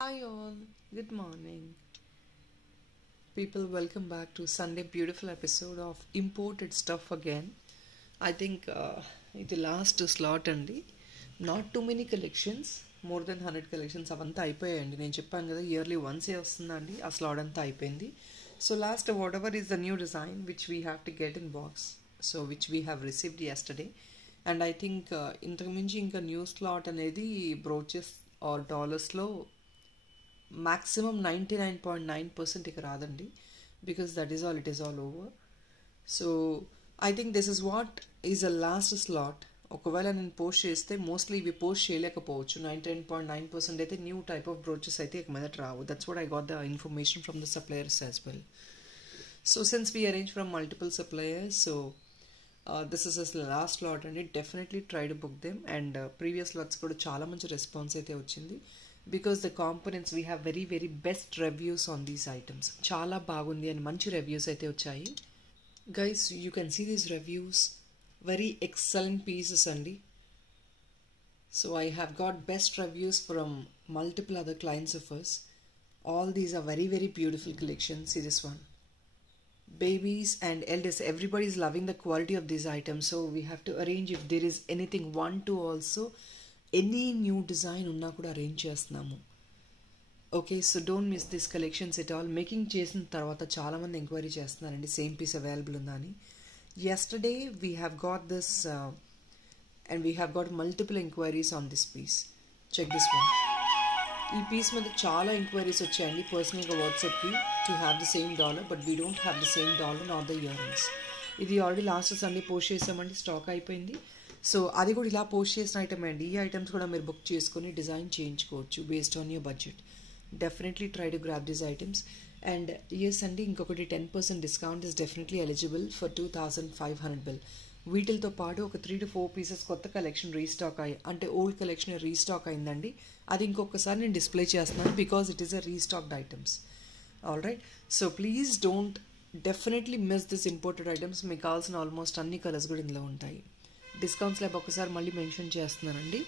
Hi all, good morning. People, welcome back to Sunday beautiful episode of Imported Stuff again. I think ఇది last slot అండి. Not too many collections, more than 100 collections అవంతా అయిపోయాయండి. నేను చెప్పాను కదా yearly వన్సే వస్తుందండి, ఆ స్లాట్ అంతా అయిపోయింది. So last whatever is the new design which we have to get in box, so which we have received yesterday. And I think ఇంతకుమించి ఇంకా న్యూ స్లాట్ అనేది బ్రోచెస్ ఆర్ డాలర్స్లో maximum 99.9% ఇక రాదండి, because that is all, it is all over. So I think this is what is a last slot. ఒకవేళ నేను post చేస్తే mostly ఇవి పోస్ట్ చేయలేకపోవచ్చు. 99.9% అయితే న్యూ టైప్ ఆఫ్ బ్రోచెస్ అయితే ఇక మీద రావు. That's what I got the information from the suppliers as well. So since we arrange from multiple suppliers, so this is as last lot అండి. Definitely try to book them. And previous lots కూడా చాలా మంచి response అయితే వచ్చింది, because the components we have very best reviews on these items. Chala bagundi and manchi reviews aithe vachayi. Guys, you can see these reviews, very excellent pieces andi. So I have got best reviews from multiple other clients of us. All these are very beautiful collections. See this one, babies and elders, everybody is loving the quality of these items. So we have to arrange, if there is anything one to also any new design ఉన్నా కూడా arrange చేస్తున్నాము. Okay, so don't miss this collections at all. Making చేసిన తర్వాత చాలామంది enquiry చేస్తున్నారండి same piece available ఉందా అని. Yesterday we have got this and we have got multiple enquiries on this piece. Check this one. ఈ piece మీద చాలా enquiries వచ్చాయండి పర్సనల్గా వాట్సాప్కి, to have the same dollar, but we don't have the same dollar not the ear rings. ఇది already last Sunday post చేసామండి, stock అయిపోయింది. So అది కూడా ఇలా పోస్ట్ చేసిన ఐటమ్ అండి. ఈ ఐటమ్స్ కూడా మీరు బుక్ చేసుకొని డిజైన్ చేయించుకోవచ్చు based on your budget. Definitely try to grab these items. And yes అండి, ఇంకొకటి 10% discount is definitely eligible for 2500 bill. వీటితో పాటు ఒక 3 to 4 పీసెస్ కొత్త కలెక్షన్ రీస్టాక్ అయ్యి, అంటే ఓల్డ్ కలెక్షన్ రీస్టాక్ అయిందండి. అది ఇంకొకసారి నేను డిస్ప్లే చేస్తున్నాను because it is a restocked items. All right, so please don't definitely miss this imported items. మీకు కావాల్సిన ఆల్మోస్ట్ అన్ని కలర్స్ కూడా ఇందులో ఉంటాయి. డిస్కౌంట్స్ ల్యాబ్ ఒకసారి మళ్ళీ మెన్షన్ చేస్తున్నానండి.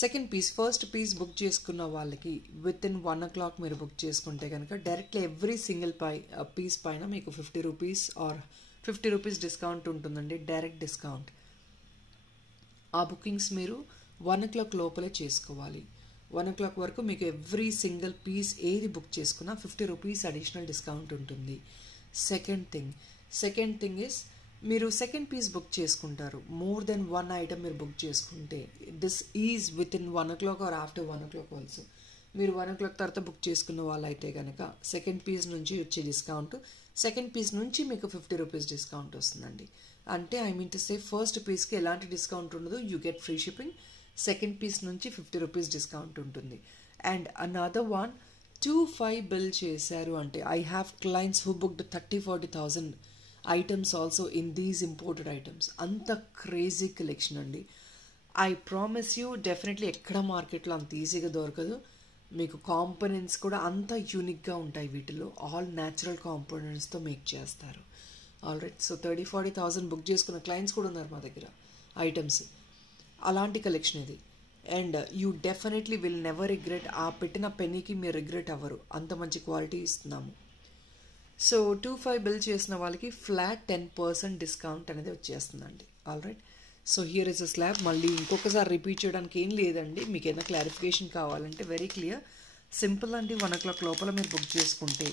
Second piece, first piece book చేసుకున్న వాళ్ళకి విత్ ఇన్ 1 o'clock మీరు బుక్ చేసుకుంటే కనుక డైరెక్ట్లీ ఎవ్రీ సింగిల్ పీస్ పైన మీకు 50 రూపీస్ ఆర్ 50 రూపీస్ డిస్కౌంట్ ఉంటుందండి, డైరెక్ట్ డిస్కౌంట్. ఆ బుకింగ్స్ మీరు 1 o'clock లోపలే చేసుకోవాలి. 1 o'clock వరకు మీకు ఎవ్రీ సింగిల్ పీస్ ఏది బుక్ చేసుకున్నా 50 రూపీస్ అడిషనల్ డిస్కౌంట్ ఉంటుంది. సెకండ్ థింగ్ ఇస్, మీరు సెకండ్ పీస్ బుక్ చేసుకుంటారు, మోర్ దెన్ 1 ఐటమ్ మీరు బుక్ చేసుకుంటే this is within 1 o'clock or after 1 o'clock also. మీరు 1 o'clock తర్వాత బుక్ చేసుకున్న వాళ్ళైతే కనుక సెకండ్ పీస్ నుంచి వచ్చే డిస్కౌంట్, సెకండ్ పీస్ నుంచి మీకు 50 రూపీస్ డిస్కౌంట్ వస్తుందండి. అంటే I mean to say first పీస్కి ఎలాంటి డిస్కౌంట్ ఉండదు, you get free shipping. Second piece నుంచి 50 రూపీస్ డిస్కౌంట్ ఉంటుంది. అండ్ అనదర్ వన్, 25 బిల్ చేశారు అంటే, I have clients who booked 30,000-40,000 items also in these imported items. అంత క్రేజీ కలెక్షన్ అండి. I promise you, definitely ఎక్కడ మార్కెట్లో అంత ఈజీగా దొరకదు. మీకు కాంపోనెంట్స్ కూడా అంత యూనిక్గా ఉంటాయి వీటిలో. ఆల్ న్యాచురల్ కాంపోనెంట్స్తో మేక్ చేస్తారు. ఆల్ రైట్, సో 30,000-40,000 బుక్ చేసుకున్న క్లయింట్స్ కూడా ఉన్నారు మా దగ్గర ఐటమ్స్. అలాంటి కలెక్షన్ ఇది. And you definitely will never regret. ఆ పెట్టిన పెన్నీకి మీరు రిగ్రెట్ అవ్వరు, అంత మంచి క్వాలిటీ ఇస్తున్నాము. సో 25 బిల్ చేసిన వాళ్ళకి ఫ్లాట్ 10% డిస్కౌంట్ అనేది వచ్చేస్తుందండి. All right, so here is a slab. మళ్ళీ ఇంకొకసారి రిపీట్ చేయడానికి ఏం లేదండి. మీకు ఏదైనా క్లారిఫికేషన్ కావాలంటే వెరీ క్లియర్, సింపుల్ అండి. 1 o'clock లోపల మీరు బుక్ చేసుకుంటే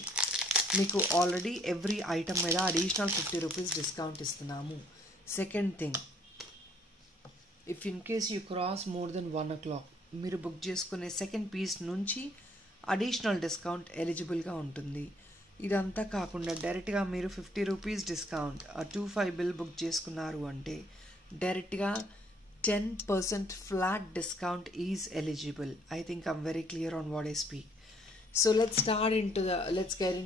మీకు ఆల్రెడీ ఎవ్రీ ఐటమ్ మీద అడిషనల్ 50 రూపీస్ డిస్కౌంట్ ఇస్తున్నాము. Second thing, if in case you cross more than 1 o'clock మీరు బుక్ చేసుకునే సెకండ్ పీస్ నుంచి అడిషనల్ డిస్కౌంట్ ఎలిజిబుల్గా ఉంటుంది. ఇదంతా కాకుండా డైరెక్ట్గా మీరు 50 రూపీస్ డిస్కౌంట్ 25 బిల్ బుక్ చేసుకున్నారు అంటే డైరెక్ట్గా 10% flat discount is eligible. I think I'm very clear on what I speak. So let's get in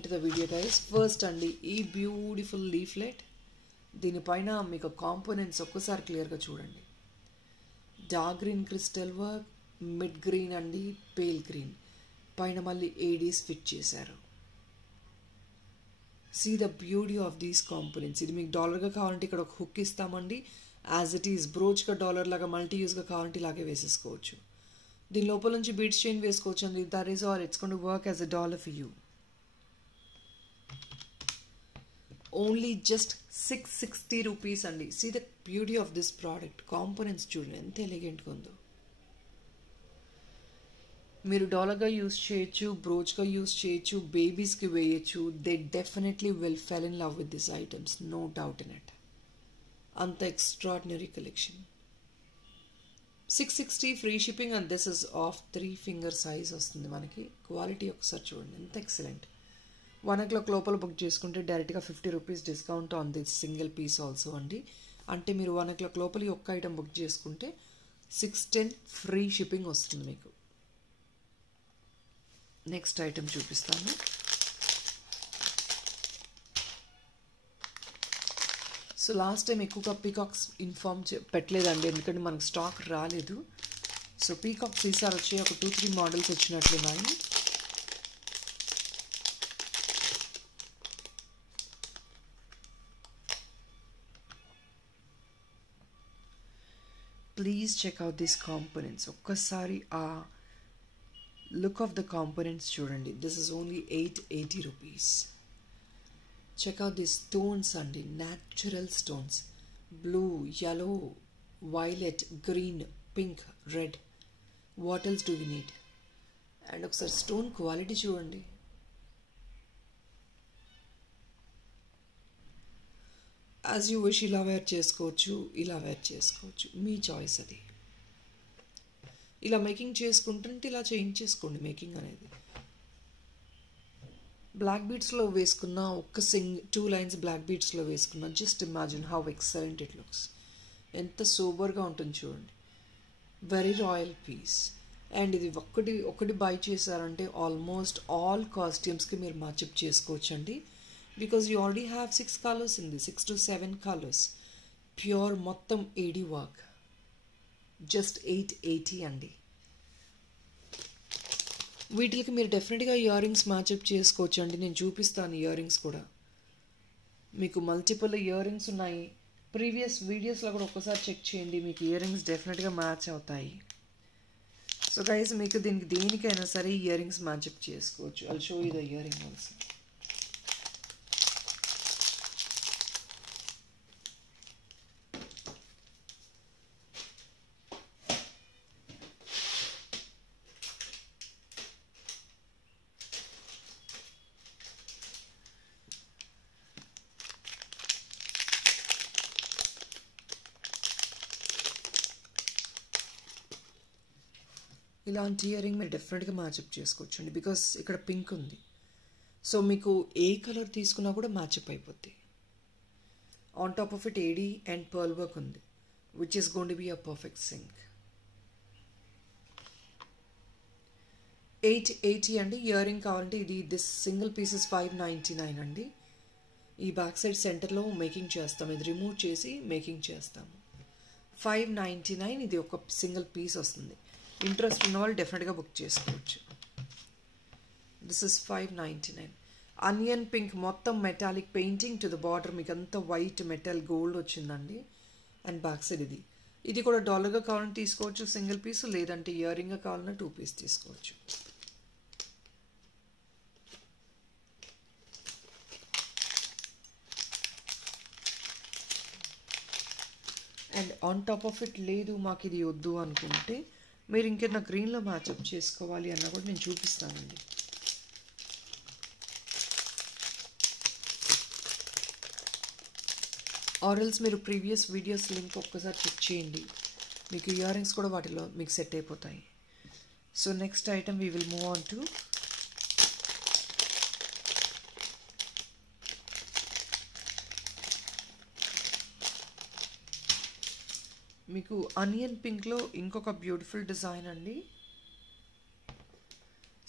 to the video guys. First అండి, ఈ బ్యూటిఫుల్ లీఫ్లెట్, దీనిపైన మీకు కాంపోనెంట్స్ ఒక్కసారి క్లియర్గా చూడండి. Dark green crystal work, mid green అండి, pale green, పైన మళ్ళీ ఏడీస్ ఫిట్ చేశారు. See the beauty of these components. ఇది మీకు డాలర్గా కావాలంటే ఇక్కడ ఒక హుక్ ఇస్తామండి. యాజ్ ఇట్ ఈస్ బ్రోచ్గా డాలర్ లాగా మల్టీ యూస్గా కావాలంటే ఇలాగే వేసేసుకోవచ్చు. దీని లోపల నుంచి బీడ్స్ చైన్ వేసుకోవచ్చు అండి. That is all. It's going to work as a dollar for you. Only just 660 rupees అండి. See the beauty of this product. Components చూడండి ఎంత ఎలిగెంట్గా ఉందో. మీరు డాలర్గా యూస్ చేయొచ్చు, బ్రోచ్గా యూస్ చేయొచ్చు, బేబీస్కి వేయచ్చు. They definitely will fell in love with this items, no doubt in it. అంత extraordinary collection. 660 free shipping and this is of 3 finger size వస్తుంది మనకి. క్వాలిటీ ఒకసారి చూడండి ఎంత ఎక్సలెంట్. 1 o'clock లోపల బుక్ చేసుకుంటే డైరెక్ట్గా 50 rupees discount on this single piece also అండి. అంటే మీరు 1 o'clock లోపల ఈ ఒక్క ఐటమ్ బుక్ చేసుకుంటే 610 ఫ్రీ షిప్పింగ్ వస్తుంది మీకు. నెక్స్ట్ ఐటమ్ చూపిస్తాను. సో లాస్ట్ టైం ఎక్కువగా పీకాక్స్ పెట్టలేదండి, ఎందుకంటే మనకు స్టాక్ రాలేదు. సో పీకాక్స్ ఈసారి వచ్చి ఒక 2-3 మోడల్స్ వచ్చినట్లున్నాయి. Please check out these components. ఒక్కసారి ఆ లుక్ ఆఫ్ ద కాంపోనెంట్స్ చూడండి. This is only 880 rupees. Check out the stones అండి, natural stones. Blue, yellow, violet, green, pink, red. What else do we need? And ఒకసారి stone quality చూడండి. As you wish ఇలా wear చేసుకోవచ్చు, ఇలా wear చేసుకోవచ్చు, మీ choice అది. ఇలా మేకింగ్ చేసుకుంటుంటే ఇలా చేంజ్ చేసుకోండి మేకింగ్ అనేది. బ్లాక్ బీడ్స్లో వేసుకున్న ఒక్క 2 lines బ్లాక్ బీడ్స్లో వేసుకున్న just imagine how excellent it looks. ఎంత సూపర్గా ఉంటుంది చూడండి. Very royal piece. అండ్ ఇది ఒకటి బై చేశారంటే ఆల్మోస్ట్ ఆల్ కాస్ట్యూమ్స్కి మీరు మ్యాచప్ చేసుకోవచ్చండి. Because you already have 6 colours in the 6 to 7 colours. Pure మొత్తం ఏడీ వర్క్. జస్ట్ 880 అండి. వీటికి మీరు డెఫినెట్గా ఇయర్ రింగ్స్ మ్యాచప్ చేసుకోవచ్చు అండి. నేను చూపిస్తాను ఇయర్ రింగ్స్ కూడా. మీకు మల్టిపుల్ ఇయర్ రింగ్స్ ఉన్నాయి. ప్రీవియస్ వీడియోస్లో కూడా ఒక్కసారి చెక్ చేయండి, మీకు ఇయర్ రింగ్స్ డెఫినెట్గా మ్యాచ్ అవుతాయి. సో గైస్ మీకు దేనికైనా సరే ఇయర్ రింగ్స్ మ్యాచప్ చేసుకోవచ్చు. I'll show you the ear ring also. ఇలాంటి ఇయర్ రింగ్ మీరు డెఫినెట్గా మ్యాచప్ చేసుకోవచ్చు అండి. బికాస్ ఇక్కడ పింక్ ఉంది. సో మీకు ఏ కలర్ తీసుకున్నా కూడా మ్యాచప్ అయిపోద్ది. On top of it AD and pearl work ఉంది, which is going to be a perfect sync. 880 అండి. ఇయర్ రింగ్ కావాలంటే దిస్ సింగిల్ పీసెస్ 599 అండి. ఈ బ్యాక్ సైడ్ సెంటర్లో మేకింగ్ చేస్తాం, ఇది రిమూవ్ చేసి మేకింగ్ చేస్తాము. 599 ఇది ఒక సింగిల్ పీస్ వస్తుంది. ఇంట్రెస్ట్ ఉన్న వాళ్ళు డెఫినెట్గా బుక్ చేసుకోవచ్చు. This is 599. అనియన్ పింక్ మొత్తం metallic painting to the border. మీకు అంతా వైట్ మెటల్ గోల్డ్ వచ్చిందండి. అండ్ బ్యాక్ సైడ్ ఇది కూడా డాలర్గా కావాలని తీసుకోవచ్చు సింగిల్ పీస్, లేదంటే ఇయర్ రింగ్గా కావాలన్నా 2 పీస్ తీసుకోవచ్చు. And on top of it లేదు మాకు ఇది వద్దు అనుకుంటే మీరు ఇంకేదైనా గ్రీన్లో మ్యాచప్ చేసుకోవాలి అన్నా కూడా నేను చూపిస్తానండి. ఆర్ఎల్స్ మీరు ప్రీవియస్ వీడియోస్ లింక్ ఒక్కసారి చెక్ చేయండి, మీకు ఇయర్ రింగ్స్ కూడా వాటిలో మీకు సెట్ అయిపోతాయి. So next item we will move on to మీకు అనియన్ పింక్లో ఇంకొక బ్యూటిఫుల్ డిజైన్ అండి.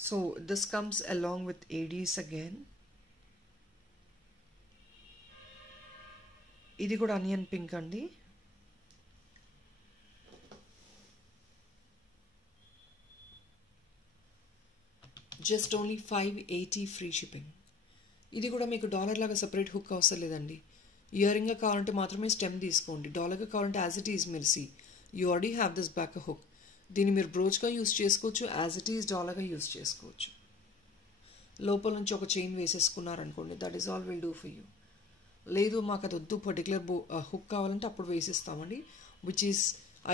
So this comes along with Aedes again. ఇది కూడా అనియన్ పింక్ అండి. Just only 580 free shipping. ఇది కూడా మీకు డాలర్ లాగా సపరేట్ హుక్ అవసరం లేదండి. ఇయర్ రింగ్గా కావాలంటే మాత్రమే స్టెమ్ తీసుకోండి. డాలర్గా కావాలంటే యాజ్ ఇట్ ఈజ్ మీరు see you already have this back hook. దీన్ని మీరు బ్రోచ్గా యూస్ చేసుకోవచ్చు, యాజ్ ఇట్ ఈస్ డాలర్గా యూస్ చేసుకోవచ్చు. లోపల నుంచి ఒక చైన్ వేసేసుకున్నారనుకోండి, that is all will do for you. లేదు మాకు అది వద్దు, పర్టికులర్ హుక్ కావాలంటే అప్పుడు వేసిస్తామండి, which is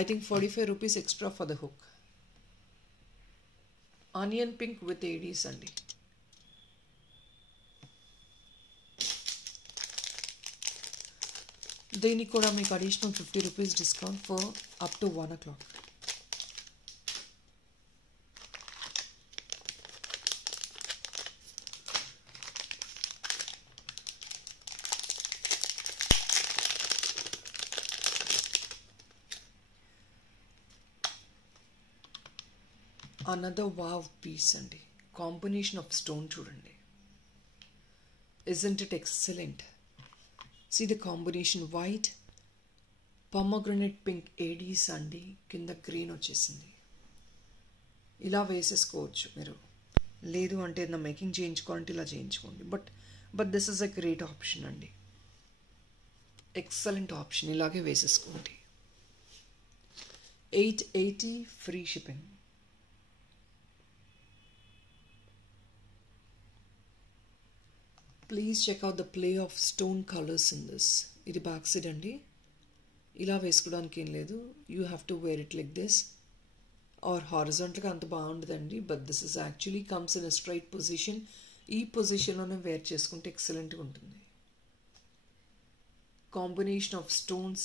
I think 45 rupees extra for the hook. Onion pink with ADs అండి. దీనికి కూడా మీకు additional 50 rupees discount for up to 1 o'clock. Another wow piece అండి. కాంబినేషన్ ఆఫ్ స్టోన్ చూడండి. Isn't it excellent? See the combination white, pomegranate pink ADs అండి, కింద green వచ్చేసింది. ఇలా వేసేసుకోవచ్చు మీరు. లేదు అంటే నా మేకింగ్ చేయించుకోవాలంటే ఇలా చేయించుకోండి. But this is a great option అండి, ఎక్సలెంట్ ఆప్షన్. ఇలాగే వేసేసుకోండి. 880 free shipping. Please check out the play of stone colours in this. ఇది బ్యాక్ సైడ్ అండి. ఇలా వేసుకోవడానికి ఏం లేదు, you have to wear it like this or హారిజాంటల్గా అంత బాగుండదండి. But this is actually comes in a straight position. ఈ పొజిషన్లోనే వేర్ చేసుకుంటే ఎక్సలెంట్గా ఉంటుంది. Combination of stones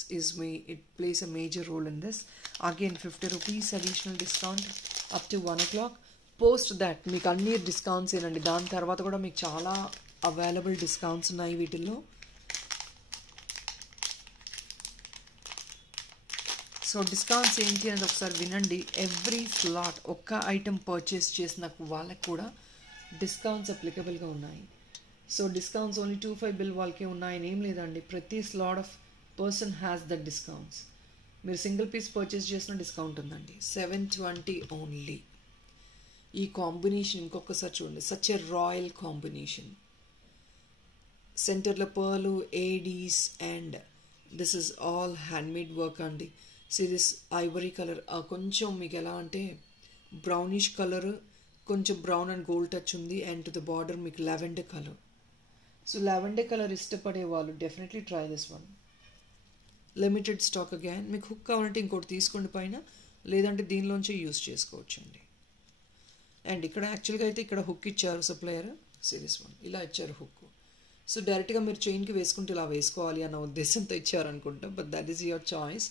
it plays a major role in this. Again 50 rupees additional discount up to 1 o'clock. Post that మీకు అన్ని డిస్కౌంట్స్ ఏనండి. దాని తర్వాత కూడా మీకు చాలా అవైలబుల్ డిస్కౌంట్స్ ఉన్నాయి వీటిల్లో. సో డిస్కౌంట్స్ ఏంటి అనేది ఒకసారి వినండి. ఎవ్రీ స్లాట్ ఒక్క ఐటెం పర్చేస్ చేసిన వాళ్ళకి కూడా డిస్కౌంట్స్ అప్లికబుల్గా ఉన్నాయి. సో డిస్కౌంట్స్ ఓన్లీ 25 బిల్ వాళ్ళకే ఉన్నాయని ఏం లేదండి. ప్రతి slot of person has that discounts. మీరు సింగిల్ పీస్ పర్చేస్ చేసిన డిస్కౌంట్ ఉందండి. 720 ఓన్లీ. ఈ కాంబినేషన్ ఇంకొకసారి చూడండి. Such a royal combination. సెంటర్లో pearl, ADs and this is all handmade work అండి. సిరీస్ ఐవరీ కలర్, కొంచెం మీకు ఎలా అంటే బ్రౌనిష్ కలర్, కొంచెం బ్రౌన్ అండ్ గోల్డ్ టచ్ ఉంది. అండ్ టు ద బార్డర్ మీకు lavender colour. So lavender colour ఇష్టపడే వాళ్ళు definitely try this one. Limited stock again. మీకు హుక్ కావాలంటే ఇంకోటి తీసుకోండి పైన, లేదంటే దీనిలోంచి యూస్ చేసుకోవచ్చు అండి. అండ్ ఇక్కడ యాక్చువల్గా అయితే ఇక్కడ హుక్ ఇచ్చారు సప్లయర్. సిరీస్ వన్ ఇలా ఇచ్చారు హుక్. సో డైరెక్ట్గా మీరు చైన్కి వేసుకుంటే ఇలా వేసుకోవాలి అన్న ఉద్దేశంతో ఇచ్చారనుకుంటా. But that is your choice.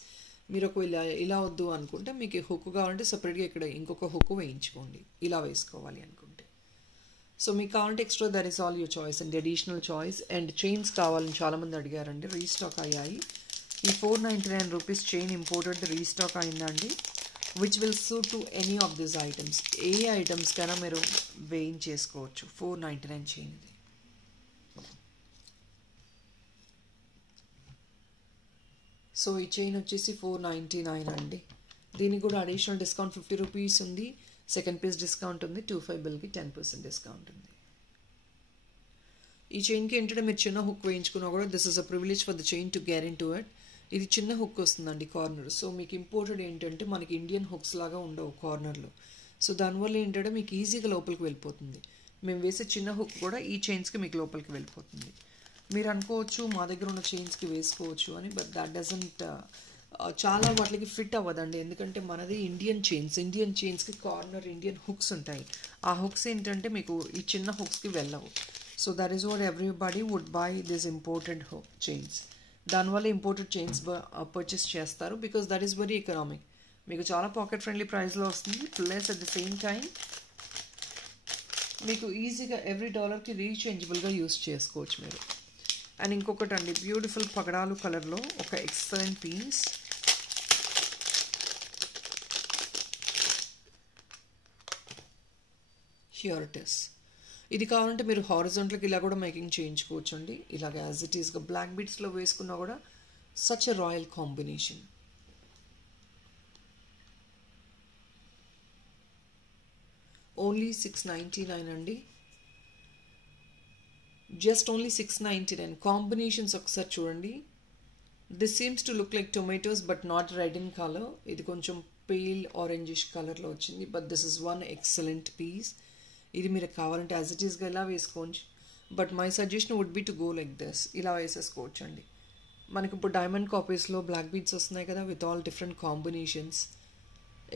మీరు ఒకవేళ ఇలా వద్దు అనుకుంటే మీకు హుక్ కావాలంటే సపరేట్గా ఇక్కడ ఇంకొక హుక్ వేయించుకోండి, ఇలా వేసుకోవాలి అనుకుంటే. సో మీకు కావాలంటే extra that is all your choice అండి, అడిషనల్ చాయిస్. అండ్ చైన్స్ కావాలని చాలామంది అడిగారండి. రీస్టాక్ అయ్యాయి. ఈ 499 రూపీస్ చైన్ ఇంపోర్టెడ్ రీస్టాక్ అయిందండి, which will suit to any of this items. A items కైనా మీరు వేయించేసుకోవచ్చు. 499 చైన్ ఇది. సో ఈ చైన్ వచ్చేసి 499 అండి. దీనికి కూడా అడిషనల్ డిస్కౌంట్ 50 రూపీస్ ఉంది. సెకండ్ పీస్ డిస్కౌంట్ ఉంది. 25 బిల్కి 10% డిస్కౌంట్ ఉంది. ఈ చైన్కి ఏంటంటే మీరు చిన్న హుక్ వేయించుకున్నా కూడా this is a privilege for the chain to get in to it. ఇది చిన్న హుక్ వస్తుందండి కార్నర్. సో మీకు ఇంపోర్టెడ్ ఏంటంటే మనకి ఇండియన్ హుక్స్ లాగా ఉండవు కార్నర్లో. సో దానివల్ల ఏంటంటే మీకు ఈజీగా లోపలికి వెళ్ళిపోతుంది. మేము వేసే చిన్న హుక్ కూడా ఈ చైన్స్కి మీకు లోపలికి వెళ్ళిపోతుంది. మీరు అనుకోవచ్చు మా దగ్గర ఉన్న చైన్స్కి వేసుకోవచ్చు అని, బట్ దట్ డజంట్ చాలా వాటికి ఫిట్ అవ్వదండి. ఎందుకంటే మనది ఇండియన్ చైన్స్కి కార్నర్ ఇండియన్ హుక్స్ ఉంటాయి. ఆ హుక్స్ ఏంటంటే మీకు ఈ చిన్న హుక్స్కి వెళ్ళవు. So that is what everybody would buy this imported chains. దానివల్ల ఇంపోర్టెడ్ చైన్స్ పర్చేస్ చేస్తారు, because that is very economic. మీకు చాలా పాకెట్ ఫ్రెండ్లీ ప్రైస్లో వస్తుంది. Plus at the same time మీకు ఈజీగా ఎవ్రీ డాలర్కి రీచేంజబుల్గా యూస్ చేసుకోవచ్చు మీరు. అండ్ ఇంకొకటి అండి, బ్యూటిఫుల్ పగడాలు కలర్లో ఒక excellent piece. Here it is. ఇది కావాలంటే మీరు హారిజాంటల్కి ఇలా కూడా మేకింగ్ చేయించుకోవచ్చు అండి. ఇలాగ యాజ్ ఇట్ ఈస్గా బ్లాక్ బీట్స్లో వేసుకున్నా కూడా such a royal combination. Only 699 అండి. Just only 699. కాంబినేషన్స్ ఒకసారి చూడండి. This seems to look like tomatoes but not red in colour. ఇది కొంచెం పేల్ ఆరెంజిష్ కలర్లో వచ్చింది. But this is one excellent piece. ఇది మీరు కావాలంటే యాజ్ ఇట్ ఈస్గా ఇలా వేసుకోవచ్చు. But my suggestion would be to go like this. ఇలా వేసేసుకోవచ్చు అండి. మనకి ఇప్పుడు డైమండ్ కాపీస్లో బ్లాక్ బీడ్స్ వస్తున్నాయి కదా, విత్ ఆల్ డిఫరెంట్ కాంబినేషన్స్.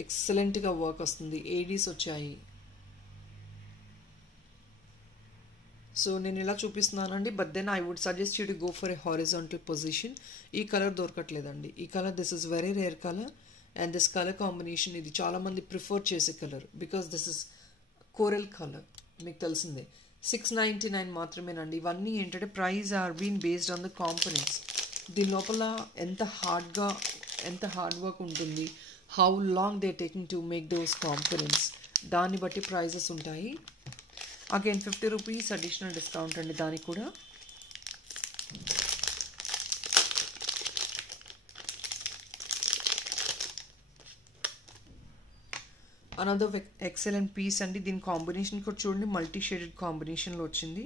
ఎక్సలెంట్గా వర్క్ వస్తుంది. ఏడీస్ వచ్చాయి. సో నేను ఇలా చూపిస్తున్నానండి. But then I would suggest you to go for a horizontal position. ఈ కలర్ దొరకట్లేదండి. ఈ colour this is very rare colour. And this colour combination ఇది చాలామంది ప్రిఫర్ చేసే colour. Because this is coral colour. మీకు తెలిసిందే. 699 మాత్రమేనండి. ఇవన్నీ ఏంటంటే price are been based on the components. దీని లోపల ఎంత హార్డ్ వర్క్ ఉంటుంది, how long they taking to make those components, దాన్ని బట్టి ప్రైజెస్ ఉంటాయి. అగైన్ 50 రూపీస్ అడిషనల్ డిస్కౌంట్ అండి దానికి కూడా. అనదర్ ఎక్సలెంట్ పీస్ అండి. దీని కాంబినేషన్ కూడా చూడండి, మల్టీ షేడెడ్ కాంబినేషన్లో వచ్చింది.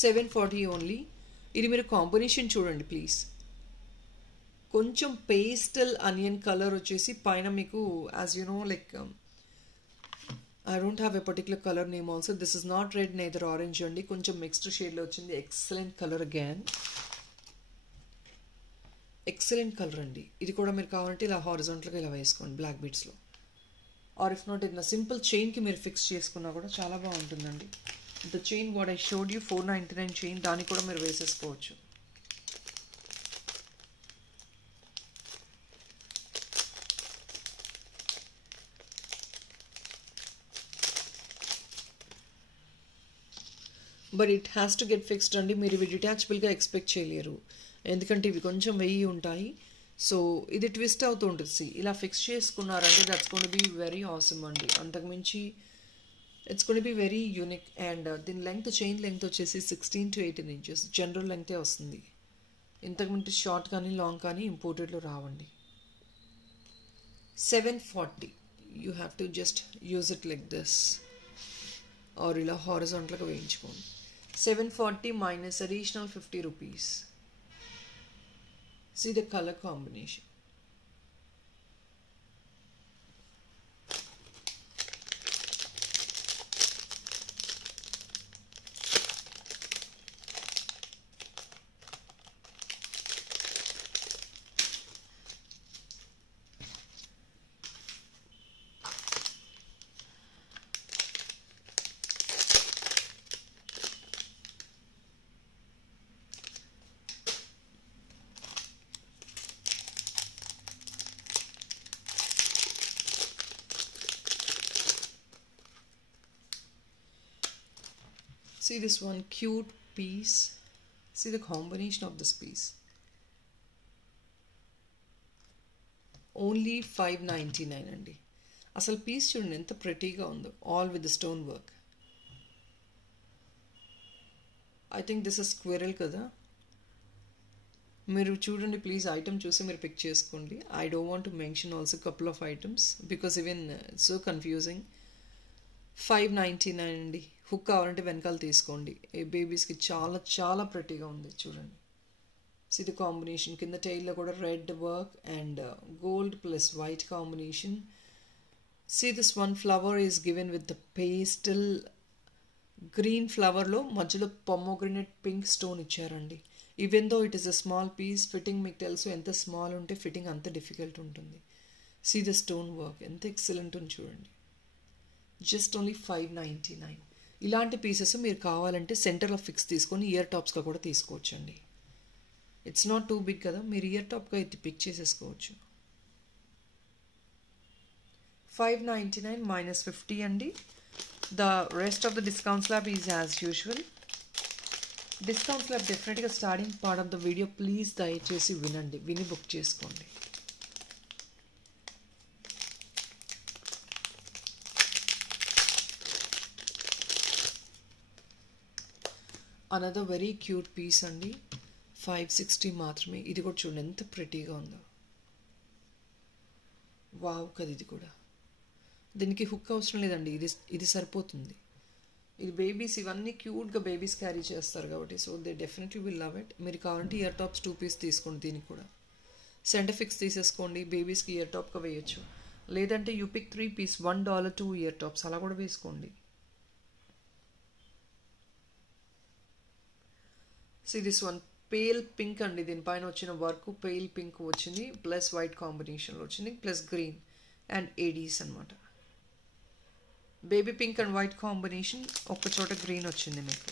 740 ఓన్లీ. ఇది మీరు కాంబినేషన్ చూడండి ప్లీజ్. కొంచెం పేస్టల్ అనియన్ కలర్ వచ్చేసి పైన మీకు as you know like I don't have a particular color name also. This is not red neither orange అండి. కొంచెం మిక్స్డ్ షేడ్లో వచ్చింది. Excellent colour again. Excellent colour అండి. ఇది కూడా మీరు కావాలంటే ఇలా హారిజాంటల్గా ఇలా వేసుకోండి బ్లాక్ బీడ్స్లో. Or if not in simple చైన్కి మీరు ఫిక్స్ చేసుకున్నా కూడా చాలా బాగుంటుందండి. The chain what I showed you 499 chain, దాన్ని కూడా మీరు వేసేసుకోవచ్చు. But it has to get fixed అండి. మీరు ఇవి డిటాచబుల్గా ఎక్స్పెక్ట్ చేయలేరు, ఎందుకంటే ఇవి కొంచెం వెయ్యి ఉంటాయి. సో ఇది ట్విస్ట్ అవుతూ ఉంటుంది. ఇలా ఫిక్స్ చేసుకున్నారంటే that's gonna be very awesome అండి. అంతకుమించి it's gonna be very unique. And దీని లెంగ్త్, చైన్ లెంగ్త్ వచ్చేసి 16 to 18 inches జనరల్ లెంగ్తే వస్తుంది. ఇంతకుమించి షార్ట్ కానీ లాంగ్ కానీ ఇంపోర్టెడ్లో రావండి. 740 you have to just use it like this or ఇలా హారిజాంటల్గా వేయించుకోండి. 740 minus additional 50 rupees. See the color combination. See this one cute piece. See the combination of this piece. Only 599 అండి. అసలు పీస్ చూడండి ఎంత ప్రెటీగా ఉందో. All with the stone work. I think this is squirrel కదా. మీరు చూడండి ప్లీజ్, ఐటమ్ చూసి మీరు పిక్ చేసుకోండి. I don't want to mention also couple of items because even so confusing. 599 అండి. హుక్ కావాలంటే వెనకాల తీసుకోండి. ఈ బేబీస్కి చాలా చాలా ప్రెటీగా ఉంది చూడండి. ఇది కాంబినేషన్ కింద టైల్లో కూడా red work and gold plus white combination. See this one flower is given with the pastel green ఫ్లవర్లో మధ్యలో pomegranate పింక్ స్టోన్ ఇచ్చారండి. Even though it is a small piece, fitting మీకు తెలుసు ఎంత స్మాల్ ఉంటే ఫిట్టింగ్ అంత డిఫికల్ట్ ఉంటుంది. See the stone work ఎంత ఎక్సలెంట్ ఉంది చూడండి. Just only 599. ఇలాంటి పీసెస్ మీరు కావాలంటే సెంటర్లో ఫిక్స్ తీసుకొని ఇయర్ టాప్స్గా కూడా తీసుకోవచ్చండి. ఇట్స్ నాట్ టూ బిగ్ కదా, మీరు ఇయర్ టాప్గా ఇది పిక్ చేసేసుకోవచ్చు. 599 minus 50 అండి. The rest of the discount slab is as usual. Discount slab డెఫినెట్గా starting part of the video please దయచేసి వినండి, విని బుక్ చేసుకోండి. అనదర్ వెరీ క్యూట్ పీస్ అండి. 560 మాత్రమే. ఇది కూడా చూడండి ఎంత ప్రెటీగా ఉందో. వావ్ కదా ఇది కూడా. దీనికి హుక్ అవసరం లేదండి, ఇది సరిపోతుంది. ఇది బేబీస్ ఇవన్నీ క్యూట్గా బేబీస్ క్యారీ చేస్తారు కాబట్టి so they definitely will love it. మీరు కావాలంటే ఇయర్ టాప్స్ 2 పీస్ తీసుకోండి దీనికి కూడా. సెంటర్ ఫిక్స్ తీసేసుకోండి, బేబీస్కి ఇయర్ టాప్గా వేయచ్చు. లేదంటే you pick 3 piece $1 2 ear tops అలా కూడా వేసుకోండి. See this one pale pink అండి, దీనిపైన వచ్చిన వర్క్ పేల్ పింక్ వచ్చింది, ప్లస్ వైట్ కాంబినేషన్లో వచ్చింది, ప్లస్ గ్రీన్ అండ్ ఏడీస్ అనమాట. Baby pink and white combination, ఒక చోట గ్రీన్ వచ్చింది మీకు.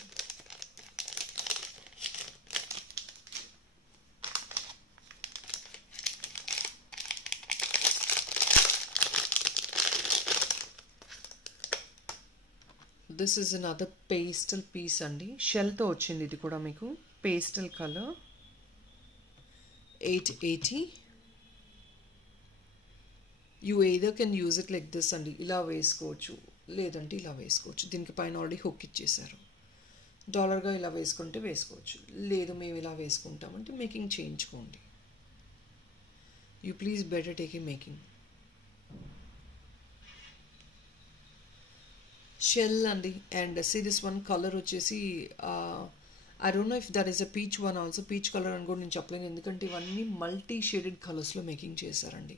This is another pastel piece అండి, షెల్తో వచ్చింది ఇది కూడా మీకు. Pastel colour, 880. You either can use it like this అండి, ఇలా వేసుకోవచ్చు, లేదంటే ఇలా వేసుకోవచ్చు. దీనికి పైన ఆల్రెడీ హుక్ ఇచ్చేసారు. డాలర్గా ఇలా వేసుకుంటే వేసుకోవచ్చు, లేదు మేము ఇలా వేసుకుంటామంటే మేకింగ్ చేయించుకోండి. You please better take a making. Shell అండి, and see this one colour వచ్చేసి I don't know if that is a peach one also. Peach colour అని కూడా నేను చెప్పలేను, ఎందుకంటే ఇవన్నీ మల్టీ షేడెడ్ కలర్స్లో మేకింగ్ చేశారండి.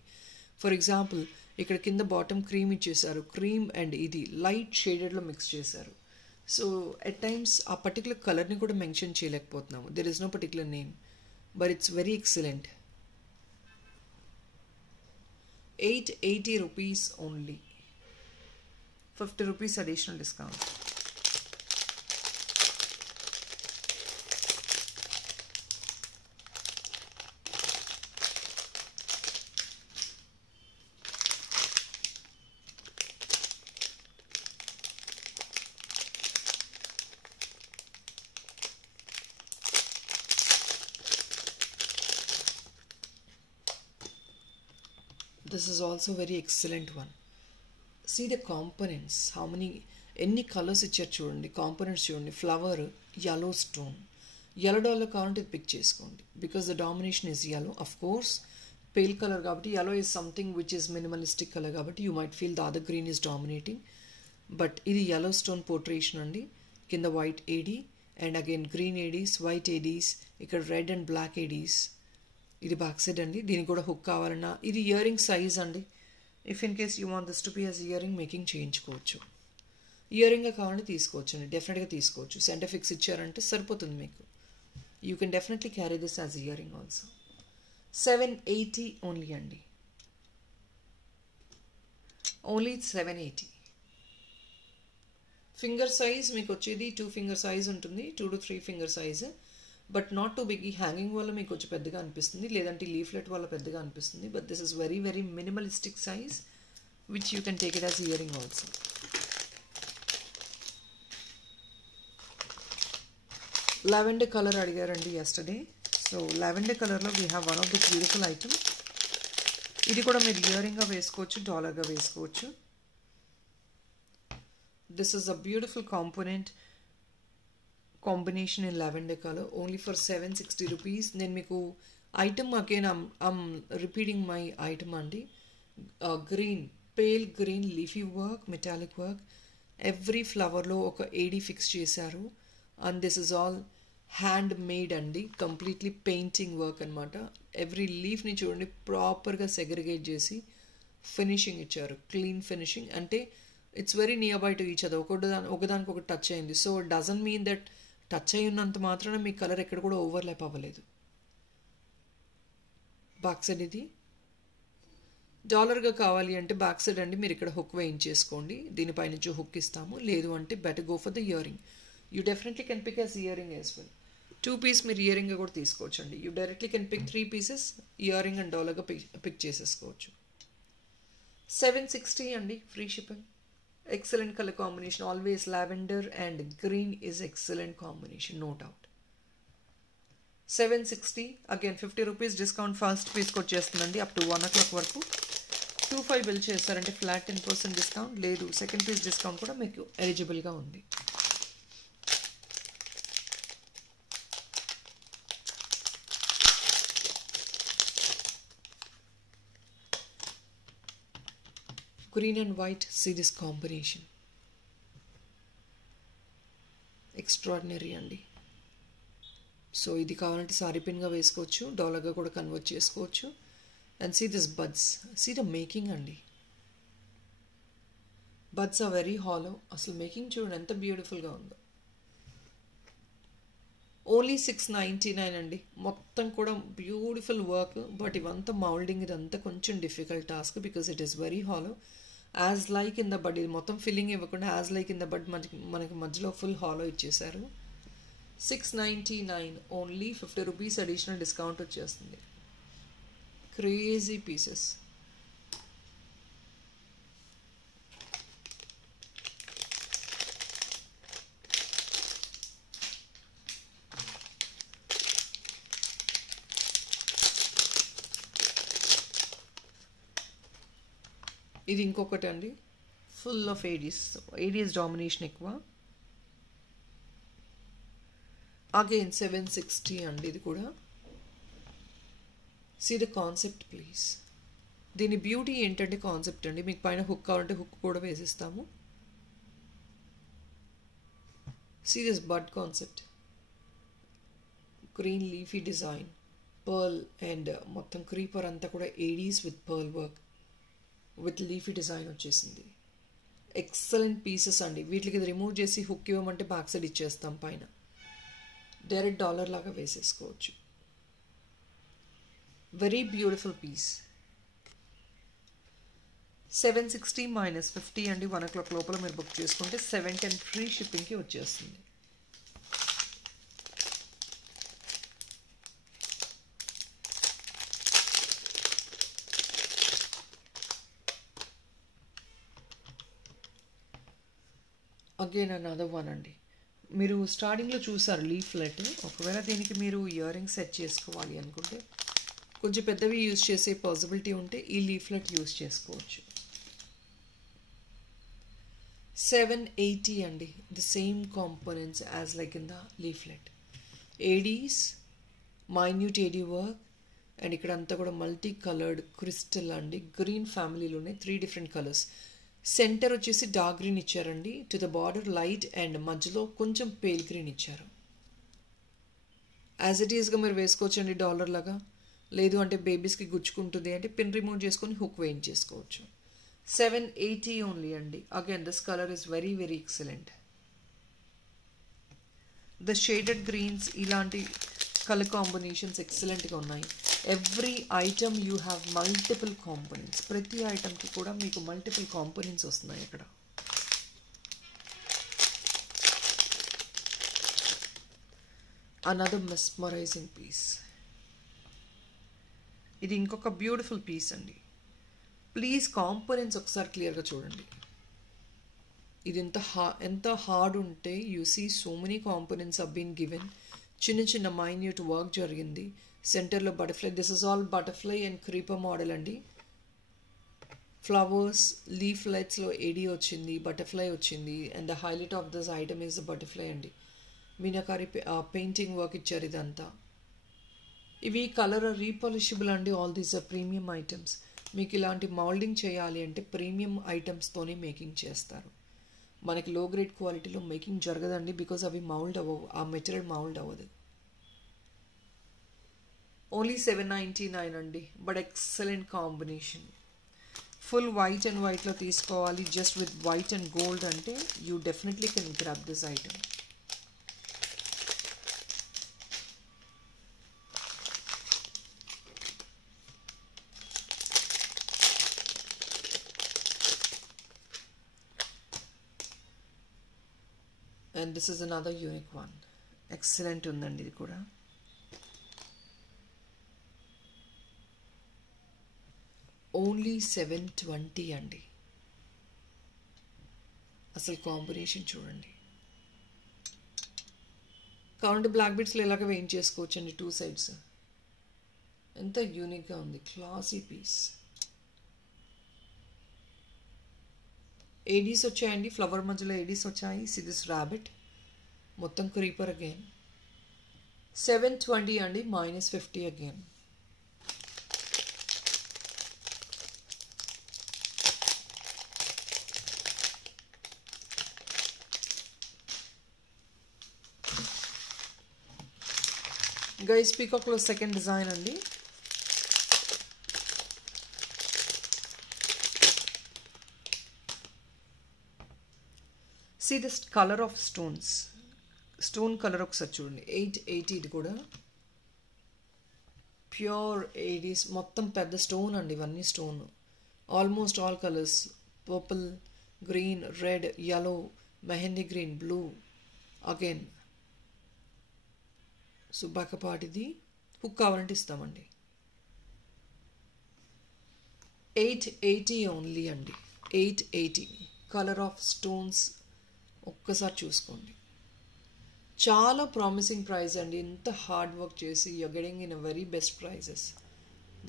ఫర్ ఎగ్జాంపుల్ ఇక్కడ కింద బాటమ్ క్రీమ్ ఇచ్చేసారు, క్రీమ్ అండ్ ఇది లైట్ షేడెడ్లో మిక్స్ చేశారు. సో ఎట్ టైమ్స్ ఆ పర్టికులర్ కలర్ని కూడా మెన్షన్ చేయలేకపోతున్నాము, there is no particular name, but it's very excellent. 880 rupees only, 50 rupees additional discount. This is also very excellent one. See the components, how many, ఎన్ని colours ఇచ్చారు చూడండి, components చూడండి. Flower yellow stone, yellow dollar కావాలంటే ఇది pick చేసుకోండి, because the domination is yellow. Of course pale colour కాబట్టి yellow is something which is minimalistic colour కాబట్టి you might feel the other green is dominating, but ఇది yellow stone పోర్ట్రేషన్ అండి. కింద white AD and again green Aedes, white Aedes, ఇక్కడ red and black Aedes. ఇది back side అండి, దీనికి కూడా hook కావాలన్నా. ఇది ఇయర్ రింగ్ సైజ్ అండి, if in case you want this to be as ear ring making చేయించుకోవచ్చు. ఇయర్ రింగ్గా కావాలంటే తీసుకోవచ్చు అండి, డెఫినెట్గా తీసుకోవచ్చు. సెంటర్ ఫిక్స్ ఇచ్చారంటే సరిపోతుంది మీకు. You can definitely carry this as ear ring also. 780 only అండి, ఓన్లీ 780. ఫింగర్ సైజ్ మీకు వచ్చేది 2 ఫింగర్ సైజ్ ఉంటుంది, 2 to 3 finger size, but not too big. ఈ హ్యాంగింగ్ వల్ల మీకు కొంచెం పెద్దగా అనిపిస్తుంది, లేదంటే లీఫ్లెట్ వల్ల పెద్దగా అనిపిస్తుంది. But this is very very minimalistic size which you can take it as ear ring also. Lavender colour అడిగారండి ఎస్టర్డే, సో లావెండర్ కలర్లో we have one of this beautiful item. ఇది కూడా మీరు ఇయర్ రింగ్గా వేసుకోవచ్చు, డాలర్గా వేసుకోవచ్చు. This is a beautiful component combination in lavender color, only for 760 rupees. నేను మీకు item again I'm repeating my item అండి. Green, pale green leafy work, metallic work, every ఫ్లవర్లో ఒక ఏడీ ఫిక్స్ చేశారు. And this is all hand made అండి, completely painting work అనమాట. Every లీఫ్ని చూడండి ప్రాపర్గా సెగ్రిగేట్ చేసి ఫినిషింగ్ ఇచ్చారు, క్లీన్ ఫినిషింగ్. అంటే it's very near by to each other, ఒకదానికి ఒకటి టచ్ అయింది. So doesn't mean that touch అయి ఉన్నంత మాత్రాన మీ కలర్ ఎక్కడ కూడా ఓవర్లాప్ అవ్వలేదు. బ్యాక్ సైడ్ ఇది డాలర్గా కావాలి అంటే బ్యాక్ సైడ్ అండి మీరు ఇక్కడ హుక్ వేయించేసుకోండి, దీనిపై నుంచి హుక్ ఇస్తాము. లేదు అంటే better go for the ear ring. You definitely can pick as ear ring as well. 2 piece మీరు ఇయర్ రింగ్గా కూడా తీసుకోవచ్చు అండి. You directly can pick 3 pieces ear ring and డాలర్గా పిక్ చేసేసుకోవచ్చు. 760 అండి, free shipping. Excellent color combination, always lavender and green is excellent combination, no doubt. 760 again 50 rupees discount first piece ko chestundandi up to 1 o'clock varaku. 25 bill chesarante flat 10% discount, ledu second piece discount kuda meeku eligible ga undi. Green and white, see this combination, extraordinary అండి. So ఇది కావాలంటే sorry పిన్గా వేసుకోవచ్చు, డాలర్గా కూడా convert చేసుకోవచ్చు. And see this buds. See the making andi. Buds are very hollow. Asal making చూడండి ఎంత beautiful గా ఉందో. ఓన్లీ 699 అండి. మొత్తం కూడా బ్యూటిఫుల్ వర్క్. బట్ ఇవంతా మౌల్డింగ్ ఇదంతా కొంచెం difficult task because it is very hollow. As like in the bud, ఇది మొత్తం ఫిల్లింగ్ ఇవ్వకుండా as like in the bud మనకి మధ్యలో ఫుల్ హాలో ఇచ్చేసారు. 699 ఓన్లీ. 50 రూపీస్ అడిషనల్ డిస్కౌంట్ వచ్చేస్తుంది. Crazy pieces. ఇది ఇంకొకటి అండి, ఫుల్ ఆఫ్ ఏడీస్ డామినేషన్ ఎక్కువ. అగైన్ 760 అండి ఇది కూడా. See the concept please. దీని బ్యూటీ ఏంటంటే కాన్సెప్ట్ అండి. మీకు పైన హుక్ కావాలంటే హుక్ కూడా వేసిస్తాము. See this bud concept, green leafy design, pearl and మొత్తం క్రీపర్ అంతా కూడా ADs with pearl work with leafy design వచ్చేసింది. ఎక్సలెంట్ పీసెస్ అండి. వీటికి ఇది రిమూవ్ చేసి హుక్ ఇవ్వమంటే బ్యాక్ సైడ్ ఇచ్చేస్తాం, పైన డైరెక్ట్ డాలర్ లాగా వేసేసుకోవచ్చు. Very beautiful piece. 760 మైనస్ 50 అండి. 1 o'clock లోపల మీరు బుక్ చేసుకుంటే 710 ఫ్రీ షిప్పింగ్కి వచ్చేస్తుంది. అగైన్ అనదర్ వన్ అండి. మీరు స్టార్టింగ్లో చూసారు లీఫ్లెట్. ఒకవేళ దీనికి మీరు ఇయర్ రింగ్స్ సెట్ చేసుకోవాలి అనుకుంటే, కొంచెం పెద్దవి యూజ్ చేసే పాసిబిలిటీ ఉంటే ఈ లీఫ్లెట్ యూజ్ చేసుకోవచ్చు. 780 అండి. The same components as like in the leaflet. ADs, minute AD work and ఇక్కడ అంతా కూడా మల్టీ కలర్డ్ క్రిస్టల్ అండి. గ్రీన్ ఫ్యామిలీలోనే 3 డిఫరెంట్ కలర్స్. సెంటర్ వచ్చేసి డార్క్ గ్రీన్ ఇచ్చారండి. To the border light and మధ్యలో కొంచెం పేల్ గ్రీన్ ఇచ్చారు. యాజ్ ఇట్ ఈస్గా మీరు వేసుకోవచ్చండి డాలర్ లాగా. లేదు అంటే బేబీస్కి గుచ్చుకుంటుంది అంటే పిన్ రిమూవ్ చేసుకొని హుక్ వేయించేసుకోవచ్చు. 780 ఓన్లీ అండి. Again this colour is very very excellent. The shaded greens, ఇలాంటి కలర్ కాంబినేషన్స్ ఎక్సలెంట్గా ఉన్నాయి. Every item you have multiple components. ప్రతి ఐటమ్కి కూడా మీకు మల్టిపుల్ కాంపోనెంట్స్ వస్తున్నాయి ఇక్కడ. Another mesmerising piece. ఇది ఇంకొక బ్యూటిఫుల్ పీస్ అండి. ప్లీజ్ కాంపోనెంట్స్ ఒకసారి క్లియర్గా చూడండి. ఇది ఎంత హార్డ్ ఉంటే you see so many components are been given. చిన్న చిన్న మైన్యూట్ వర్క్ జరిగింది. సెంటర్లో butterfly. This is all butterfly and creeper model అండి. ఫ్లవర్స్, లీఫ్లెట్స్లో ఏడీ వచ్చింది, బటర్ఫ్లై వచ్చింది. And the highlight of this item is the butterfly అండి. మీనాకారి పెయింటింగ్ వర్క్ ఇచ్చారు ఇదంతా. ఇవి కలర్ రీపాలిషబుల్ అండి. All these are premium items. మీకు ఇలాంటి మౌల్డింగ్ చేయాలి అంటే ప్రీమియం ఐటమ్స్తోనే మేకింగ్ చేస్తారు. మనకి లో గ్రేడ్ క్వాలిటీలో మేకింగ్ జరగదండి. బికాజ్ అవి మౌల్డ్ అవ్వవు, ఆ మెటీరియల్ మౌల్డ్ అవ్వదు. ఓన్లీ 799 అండి. But excellent combination. Full white and వైట్లో తీసుకోవాలి just with white and gold అంటే you definitely can grab this item. And this is another unique one. Excellent ఉందండి ఇది కూడా. ఓన్లీ 720 అండి. అసలు కాంబినేషన్ చూడండి. కావాలంటే బ్లాక్ బీడ్స్లో ఇలాగ వేయించేసుకోవచ్చు అండి 2 sides. ఎంత యూనిక్గా ఉంది. Classy piece. ఏడీస్ వచ్చాయండి. ఫ్లవర్ మధ్యలో ఏడీస్ వచ్చాయి. See this rabbit. మొత్తం క్రీపర్ అగైన్. 720 అండి. -50 అగైన్. గైస్ పీకాక్లో సెకండ్ డిజైన్ అండి. See this colour of stones, stone colour ఒకసారి చూడండి. 880 ఇది కూడా ప్యూర్ 80s మొత్తం పెద్ద స్టోన్ అండి. ఇవన్నీ stone, almost all colours, purple, green, red, yellow, mehndi green, blue. Again సుబ్బాకపాటిది. హుక్ కావాలంటే ఇస్తామండి. 880 ఓన్లీ అండి. 880 కలర్ ఆఫ్ స్టోన్స్ ఒక్కసారి చూసుకోండి. చాలా ప్రామిసింగ్ ప్రైస్ అండి. ఇంత హార్డ్ వర్క్ చేసి you're getting in a very best prizes.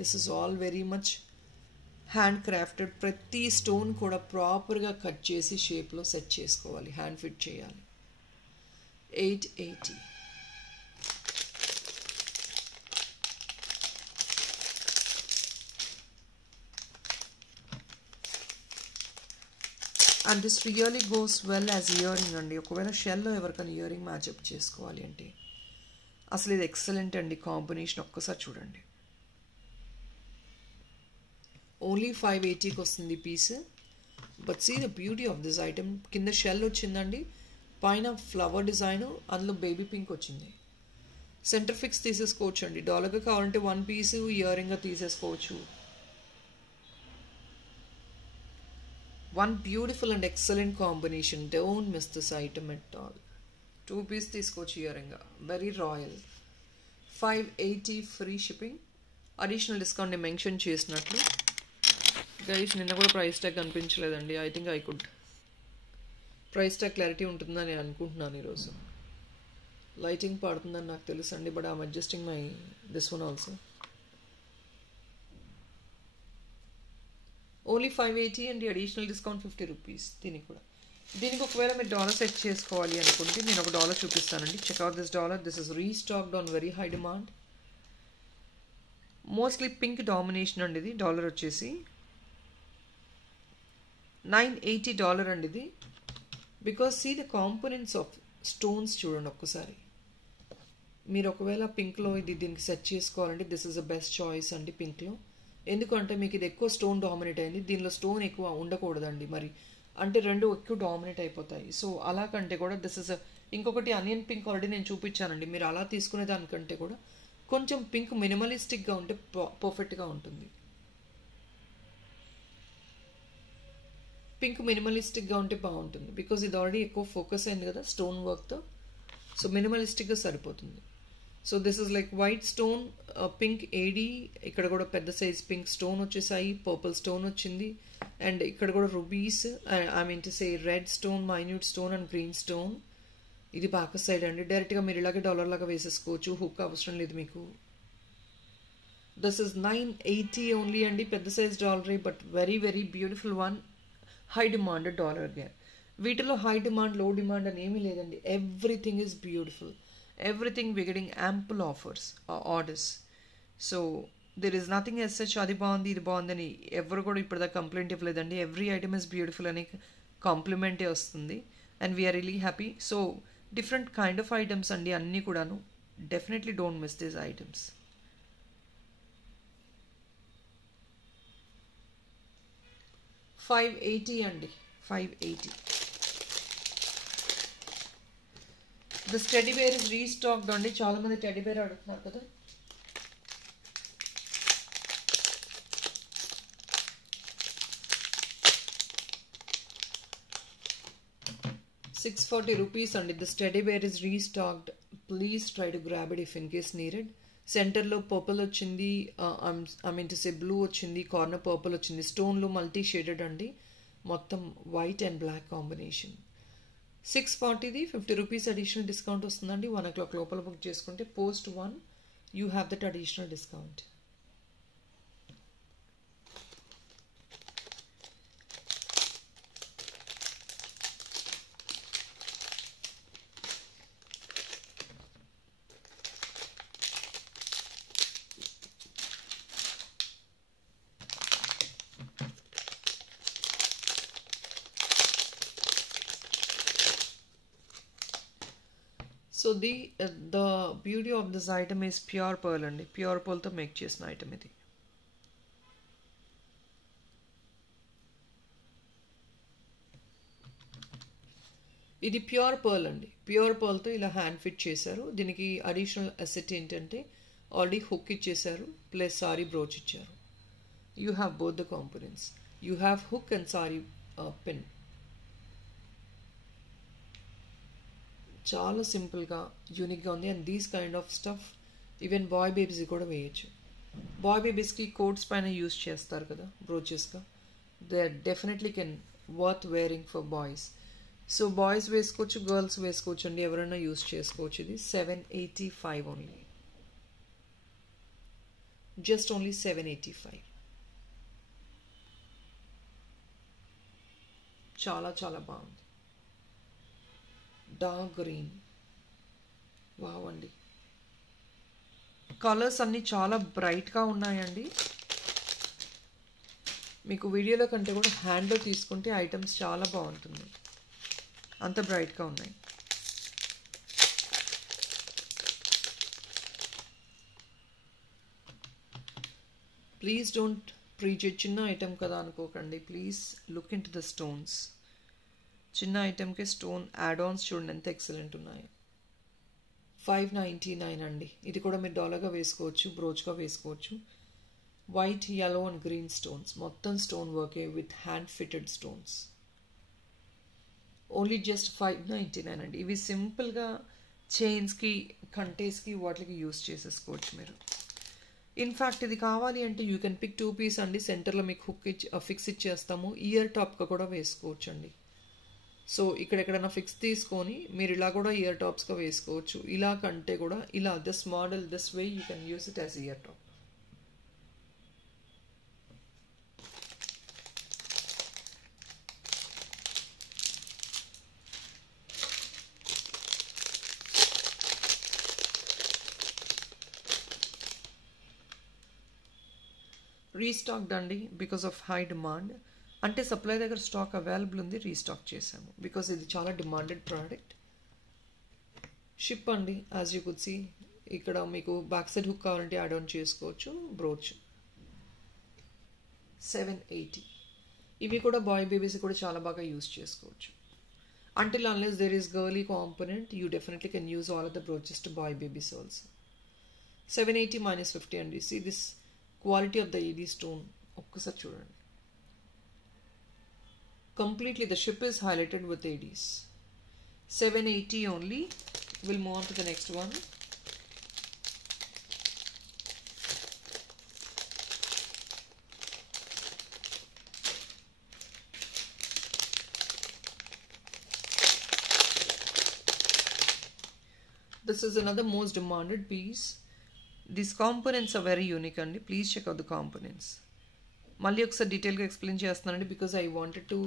This is all very much handcrafted. ప్రతి స్టోన్ కూడా ప్రాపర్గా కట్ చేసి షేప్లో సెట్ చేసుకోవాలి, హ్యాండ్ ఫిట్ చేయాలి. 880. And this really goes well as earring అండి. ఒకవేళ షెల్లో ఎవరికైనా ఇయరింగ్ మ్యాచ్అప్ చేసుకోవాలి అంటే అసలు ఇది ఎక్సలెంట్ అండి కాంబినేషన్. ఒక్కసారి చూడండి. ఓన్లీ 580కి వస్తుంది piece. But see the beauty of this item. కింద షెల్ వచ్చిందండి, పైన ఫ్లవర్ డిజైన్, అందులో బేబీ పింక్ వచ్చింది. సెంటర్ ఫిక్స్ తీసేసుకోవచ్చు అండి. డాలర్గా కావాలంటే 1 పీస్ ఇయరింగ్గా తీసేసుకోవచ్చు. One beautiful and excellent combination. Don't miss this item at all. 2 piece తీసుకోవచ్చు earring. Very royal. 580 free shipping. Additional discount నేను మెన్షన్ చేసినట్లు. గైస్ నిన్న కూడా ప్రైస్ ట్యాగ్ కనిపించలేదండి. I think I could price tag clarity ఉంటుందని నేను అనుకుంటున్నాను. ఈరోజు లైటింగ్ పడుతుందని నాకు తెలుసు అండి. But I'm adjusting my this one also. Only 580 అండి. Additional discount 50 rupees. దీనికి కూడా, దీనికి ఒకవేళ మీరు డాలర్ సెట్ చేసుకోవాలి అనుకుంటే నేను ఒక డాలర్ చూపిస్తానండి. Check out this dollar. This is restocked on very high demand. Mostly pink domination అండి. ఇది డాలర్ వచ్చేసి $980 అండి ఇది. Because see the components of stones చూడండి ఒక్కసారి. మీరు ఒకవేళ పింక్లో ఇది దీనికి సెట్ చేసుకోవాలంటే this is the best choice అండి పింక్లో. ఎందుకంటే మీకు ఇది ఎక్కువ స్టోన్ డామినేట్ అయింది, దీనిలో స్టోన్ ఎక్కువ ఉండకూడదండి. మరి అంటే రెండు ఎక్కువ డామినేట్ అయిపోతాయి. సో అలా కంటే కూడా దిస్ ఇస్ ఇంకొకటి అనియన్ పింక్ ఆల్రెడీ నేను చూపించానండి. మీరు అలా తీసుకునే దానికంటే కూడా కొంచెం పింక్ మినిమలిస్టిక్గా ఉంటే పర్ఫెక్ట్గా ఉంటుంది. పింక్ మినిమలిస్టిక్గా ఉంటే బాగుంటుంది. బికాజ్ ఇది ఆల్రెడీ ఎక్కువ ఫోకస్ అయింది కదా స్టోన్ వర్క్తో. సో మినిమలిస్టిక్గా సరిపోతుంది. So this is like white stone, pink AD, ఇక్కడ కూడా పెద్ద సైజ్ పింక్ స్టోన్ వచ్చేసాయి, పర్పుల్ స్టోన్ వచ్చింది, అండ్ ఇక్కడ కూడా rubies, I mean to say red stone, minute stone and green stone. ఇది బ్యాక్ సైడ్ అండి. డైరెక్ట్గా మీరు ఇలాగే డాలర్ లాగా వేసేసుకోవచ్చు, హుక్ అవసరం లేదు మీకు. దిస్ ఇస్ 980 ఓన్లీ అండి. పెద్ద సైజ్ డాలరీ, but very very beautiful one. High demand dollar again. వీటిలో హై డిమాండ్ లో డిమాండ్ అని ఏమీ లేదండి. Everything is beautiful. Everything we're getting ample offers or orders. So there is nothing as such adi baagundi idi baagundani evaru kuda ippuda complaint ivvaledandi. Every item is beautiful ani compliment e vastundi and we are really happy. So different kind of items andi anni kudanu. Definitely don't miss these items. $580 andi. 580. This teddy bear is restocked అండి. చాలా మంది teddy bear అడుగుతున్నారు కదా. ₹640 అండి. This teddy bear is restocked. Please try to grab it if in case needed. సెంటర్లో purple వచ్చింది, I mean to say blue వచ్చింది, corner purple వచ్చింది. స్టోన్లో మల్టీ షేడెడ్ అండి. మొత్తం వైట్ అండ్ బ్లాక్ కాంబినేషన్. 640ది 50 రూపీస్ అడిషనల్ డిస్కౌంట్ వస్తుందండి. 1 o'clock లోపల బుక్ చేసుకుంటే post 1 you have that additional discount. So the beauty of this item is pure pearl and pure pearl to make chesna item idi. ఇది pure pearl అండి. Pure పర్ల్తో ఇలా hand fit చేశారు. దీనికి additional asset ఏంటంటే already hook ఇచ్చేసారు, plus sari brooch ఇచ్చారు. You have both the components. You have hook and sari pin. చాలా సింపుల్గా యూనిక్గా ఉంది. And these kind of stuff even boy babies కూడా వేయచ్చు. బాయ్ బేబీస్కి కోట్స్ పైన యూస్ చేస్తారు కదా బ్రోచెస్గా. They definitely can worth wearing for boys. So boys వేసుకోవచ్చు, గర్ల్స్ వేసుకోవచ్చు అండి, ఎవరైనా యూస్ చేసుకోవచ్చు. ఇది 785 ఓన్లీ, జస్ట్ ఓన్లీ 785. చాలా చాలా బాగుంది. డార్క్ గ్రీన్, వావ్ అండి. కలర్స్ అన్నీ చాలా బ్రైట్గా ఉన్నాయండి. మీకు వీడియోలో కంటే కూడా హ్యాండ్లో తీసుకుంటే ఐటమ్స్ చాలా బాగుంటుంది, అంత బ్రైట్గా ఉన్నాయి. Please don't prejudge. చిన్న ఐటమ్ కదా అనుకోకండి, please look in to the stones. చిన్న ఐటమ్కి స్టోన్ యాడ్ ఆన్స్ చూడండి ఎంత ఎక్సలెంట్ ఉన్నాయి. 599 అండి. ఇది కూడా మీరు డాలర్గా వేసుకోవచ్చు, బ్రోచ్గా వేసుకోవచ్చు. White, yellow and green stones, మొత్తం స్టోన్ వర్కే with hand fitted stones. Only just 599 అండి. ఇవి సింపుల్గా చైన్స్కి, కంటేస్కి, వాటికి యూస్ చేసేసుకోవచ్చు మీరు. ఇన్ఫ్యాక్ట్ ఇది కావాలి అంటే యూ కెన్ పిక్ 2 పీస్ అండి. సెంటర్లో మీకు హుక్ ఫిక్స్ ఇచ్చేస్తాము. ఇయర్ టాప్గా కూడా వేసుకోవచ్చు అండి. సో ఇక్కడెక్కడైనా ఫిక్స్ తీసుకొని మీరు ఇలా కూడా ఇయర్ టాప్స్గా వేసుకోవచ్చు. ఇలా కంటే కూడా ఇలా this model, this way you can use it as year top. Restocked అండి బికాస్ ఆఫ్ హై డిమాండ్. అంటే సప్లై దగ్గర స్టాక్ అవైలబుల్ ఉంది, రీస్టాక్ చేసాము బికాస్ ఇది చాలా డిమాండెడ్ ప్రోడక్ట్. షిప్ అండి, యాజ్ యూ కుడ్ సీ. ఇక్కడ మీకు బ్యాక్ సైడ్ హుక్ కావాలంటే యాడ్ ఆన్ చేసుకోవచ్చు. బ్రోచ్ 780. ఇవి కూడా బాయ్ బేబీస్ కూడా చాలా బాగా యూస్ చేసుకోవచ్చు. Until unless there is girly component, you definitely can use all of the brooches to boy babies also. 780 minus 50 and you see this quality of the AD stone. ఒక్కసారి చూడండి. Completely the ship is highlighted with ADs. 780 only. We'll move on to the next one. This is another most demanded piece. These components are very unique and please check out the components. మళ్ళీ ఒకసారి డీటెయిల్గా explain చేస్తున్నానండి because I wanted to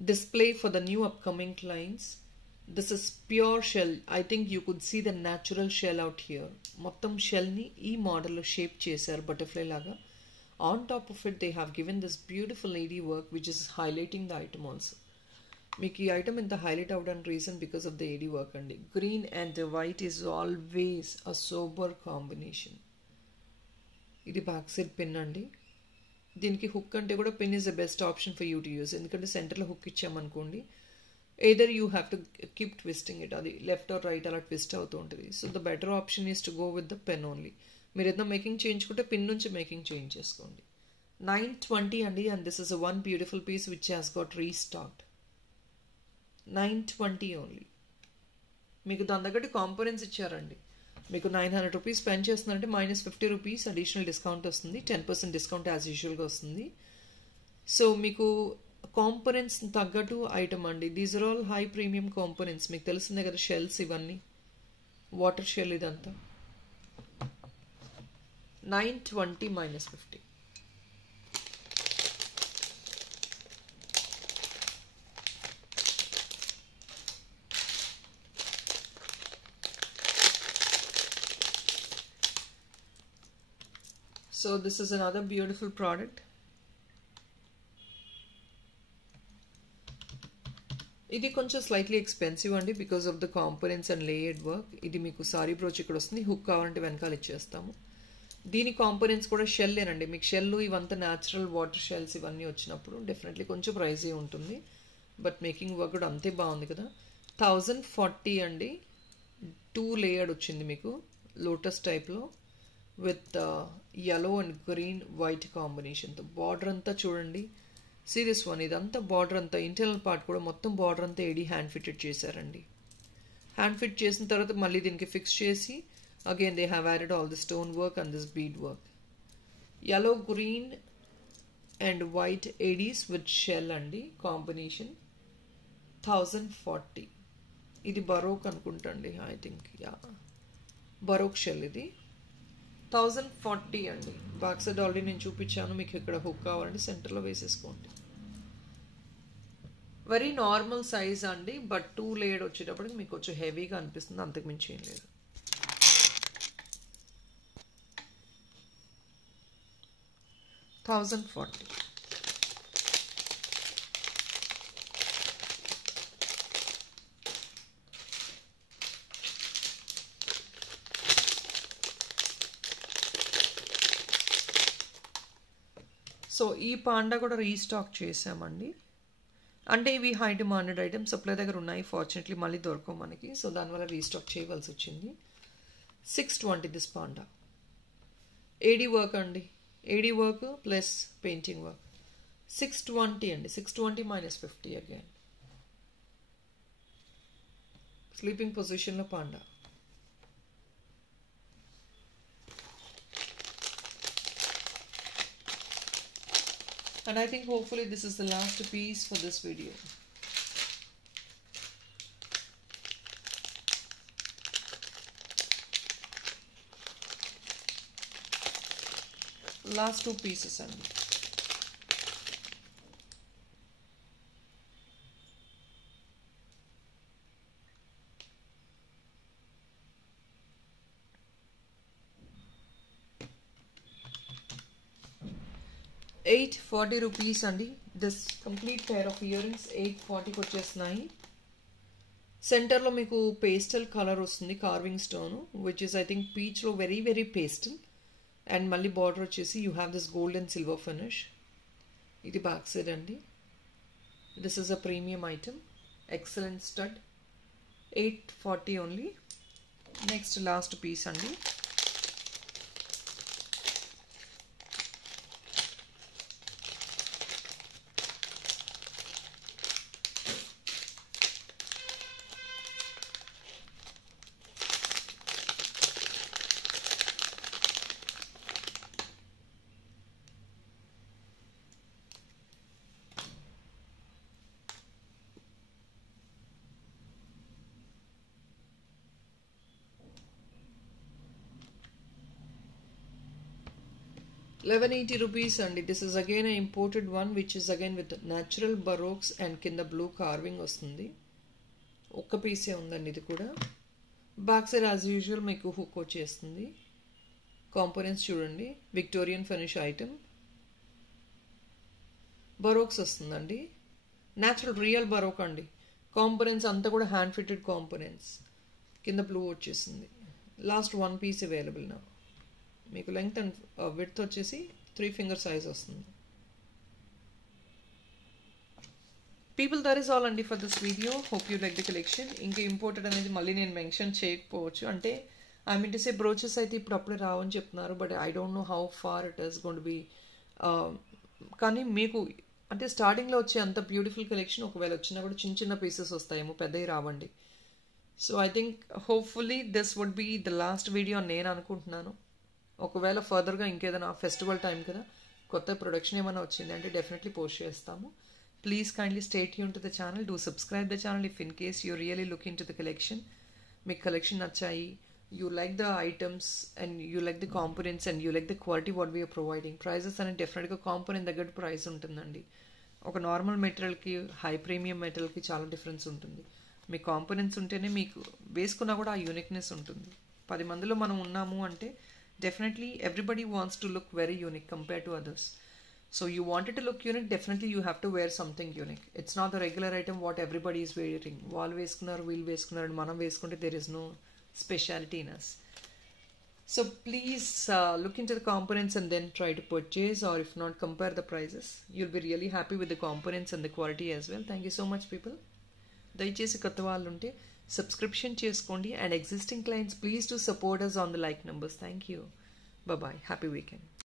display for the new upcoming clients. This is pure shell. I think you could see the natural shell out here. మొత్తం షెల్ని ఈ మోడల్లో shape చేశారు butterfly లాగా. On top of it they have given this beautiful lady work which is highlighting the item also. మీకు ఈ item ఇంత highlight అవ్వడానికి reason because of the AD work అండి. Green and white is always a sober combination. ఇది back side pin అండి. దీనికి hook అంటే కూడా pin is the best option for you to use. ఎందుకంటే సెంటర్లో హుక్ ఇచ్చామనుకోండి, either you have to keep twisting it, అది లెఫ్ట్ ఆర్ రైట్ అలా ట్విస్ట్ అవుతూ ఉంటుంది. So the better option is to go with the pen only. మీరు ఏదైనా making చేయించుకుంటే పిన్ నుంచి మేకింగ్ చేయించేసుకోండి. 920 అండి. And this is a one beautiful piece which has got restocked. 920 only. మీకు దాని తగ్గట్టు కాంపోనెంట్స్ ఇచ్చారండి. మీకు 900 రూపీస్ స్పెండ్ చేస్తున్నారంటే మైనస్ 50 రూపీస్ అడిషనల్ డిస్కౌంట్ వస్తుంది. 10% డిస్కౌంట్ యాజ్ యూజువల్గా వస్తుంది. సో మీకు కాంపోనెంట్స్ తగ్గట్టు ఐటమ్ అండి. These are all high premium components. మీకు తెలిసిందే కదా షెల్స్ ఇవన్నీ, వాటర్ షెల్ ఇదంతా. 920 minus 50. So this is another beautiful product. ఇది కొంచెం స్లైట్లీ ఎక్స్పెన్సివ్ అండి because of the components and layered work. ఇది మీకు సారీ బ్రోచ్ ఇక్కడ వస్తుంది. హుక్ కావాలంటే వెనకాల ఇచ్చేస్తాము. దీని కాంపోనెంట్స్ కూడా షెల్లేనండి. మీకు షెల్ ఇవంతా న్యాచురల్ వాటర్ షెల్స్ ఇవన్నీ వచ్చినప్పుడు డెఫినెట్లీ కొంచెం ప్రైజీ ఉంటుంది. బట్ మేకింగ్ వర్క్ కూడా అంతే బాగుంది కదా. 1040 అండి. 2 లేయర్డ్ వచ్చింది మీకు లోటస్ టైప్లో with yellow and green white కాంబినేషన్తో. బార్డర్ అంతా చూడండి, సీరియస్ వన్. ఇదంతా బార్డర్ అంతా ఇంటర్నల్ పార్ట్ కూడా మొత్తం బార్డర్ అంతా ఏడీ హ్యాండ్ ఫిటెడ్ చేశారండి. హ్యాండ్ ఫిట్ చేసిన తర్వాత మళ్ళీ దీనికి ఫిక్స్ చేసి again they have added all the stone work and this bead work. yellow green and white ADs with shell అండి కాంబినేషన్. 1040. ఇది బరోక్ అనుకుంటండి, I think yeah baroque shell. ఇది 1040 అండి. బ్యాక్ సైడ్ ఆల్రెడీ నేను చూపించాను, మీకు ఇక్కడ హుక్ కావాలంటే సెంటర్లో వేసేసుకోండి. వెరీ నార్మల్ సైజ్ అండి, బట్ 2 లేయర్డ్ వచ్చేటప్పటికి మీకు కొంచెం హెవీగా అనిపిస్తుంది, అంతకు మించి ఏం లేదు. $1040. సో ఈ పాండా కూడా రీస్టాక్ చేసామండి. అంటే ఇవి హై డిమాండెడ్ ఐటమ్స్, సప్లై దగ్గర ఉన్నాయి, ఫార్చునేట్లీ మళ్ళీ దొరకవు మనకి, సో దానివల్ల రీస్టాక్ చేయవలసి వచ్చింది. 620 దిస్ పాండా. ఏడీ వర్క్ అండి, ఏడీ వర్క్ ప్లస్ పెయింటింగ్ వర్క్. 620 అండి. 620 minus 50 అగైన్. స్లీపింగ్ పొజిషన్లో panda. And I think hopefully this is the last piece for this video. Last 2 pieces and ₹840 అండి. This complete pair of ear rings 840కి వచ్చేస్తున్నాయి. సెంటర్లో మీకు pastel colour వస్తుంది, carving stone which is I think పీచ్లో very very pastel. And మళ్ళీ border వచ్చేసి you have this gold and silver finish. ఇది బ్యాక్ సైడ్ అండి. This is a premium item, excellent stud. 840 only. Next last piece అండి. ₹1180 అండి. This is again imported one which is again with natural baroques and కింద blue carving వస్తుంది. ఒక్క పీసే ఉందండి ఇది కూడా. బ్యాక్ సైడ్ యాజ్ యూజువల్ మీకు హుక్ వచ్చేస్తుంది. కాంపోనెంట్స్ చూడండి, విక్టోరియన్ ఫినిష్ ఐటమ్. బరోక్స్ వస్తుందండి, న్యాచురల్ రియల్ బరోక్ అండి. కాంపోనెంట్స్ అంతా కూడా హ్యాండ్ ఫిటెడ్ కాంపోనెంట్స్. కింద బ్లూ వచ్చేసింది. లాస్ట్ 1 పీస్ అవైలబుల్ నా. మీకు లెంగ్త్ అండ్ విడ్త్ వచ్చేసి 3 finger సైజ్ వస్తుంది. పీపుల్ దట్ ఈస్ ఆల్ అండి for this video. Hope you like the collection. ఇంకా ఇంపోర్టెడ్ అనేది మళ్ళీ నేను మెన్షన్ చేయకపోవచ్చు, అంటే I mean to say brooches అయితే ఇప్పుడు అప్పుడే రావని చెప్తున్నారు, but I don't know how far it is going to be. కానీ మీకు అంటే స్టార్టింగ్లో వచ్చే అంత బ్యూటిఫుల్ కలెక్షన్ ఒకవేళ వచ్చినా కూడా చిన్న చిన్న పీసెస్ వస్తాయేమో, పెద్దవి రావండి. So I think hopefully this would be the last video అని నేను అనుకుంటున్నాను. ఒకవేళ ఫర్దర్గా ఇంకేదైనా ఫెస్టివల్ టైం కదా కొత్త ప్రొడక్షన్ ఏమైనా వచ్చింది అంటే డెఫినెట్లీ పోస్ట్ చేస్తాము. Please kindly stay tune to the channel. Do subscribe the channel if in case you really look in to the collection. మీకు కలెక్షన్ నచ్చాయి, you like the items and you like the components and you like the quality what we're providing. Prizes అనేది డెఫినెట్గా component తగ్గట్టు price ఉంటుందండి. ఒక normal మెటీరియల్కి high premium మెటీరియల్కి చాలా డిఫరెన్స్ ఉంటుంది. మీ కాంపోనెంట్స్ ఉంటేనే మీకు వేసుకున్నా కూడా ఆ యూనిక్నెస్ ఉంటుంది. 10 మందిలో మనం ఉన్నాము అంటే definitely everybody wants to look very unique compared to others. So you wanted to look unique, definitely you have to wear something unique. It's not the regular item what everybody is wearing. Wall veskunaru, wheel veskunaru and manam veskunte there is no speciality in us. So please look into the components and then try to purchase, or if not, compare the prices. You'll be really happy with the components and the quality as well. Thank you so much, people. దయచేసి కొత్త వాళ్ళు ఉంటే subscription చేసుకోండి, and existing clients please to support us on the like numbers. Thank you. Bye. Happy weekend.